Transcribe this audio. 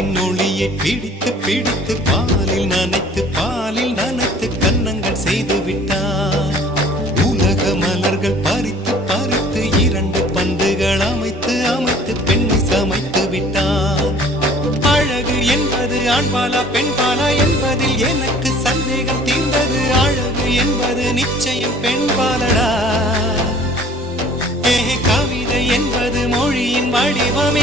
நிலவின் ஒளியை பிடித்து பிடித்து பாலில் நனைத்து கன்னங்கள் செய்து விட்டார். உலக மலர்கள் பறித்து பறித்து 2 பந்துகள் அமைத்து அமைத்து பெண்ணை சமைத்து விட்டார். அழகு என்பது ஆண்பாலா பெண்பாலா என்பதில் எனக்கு சந்தேகம் தீர்ந்தது. அழகு என்பது நிச்சயம் பெண்பாலடா. கவிதை என்பது மொழியின் வடிவம்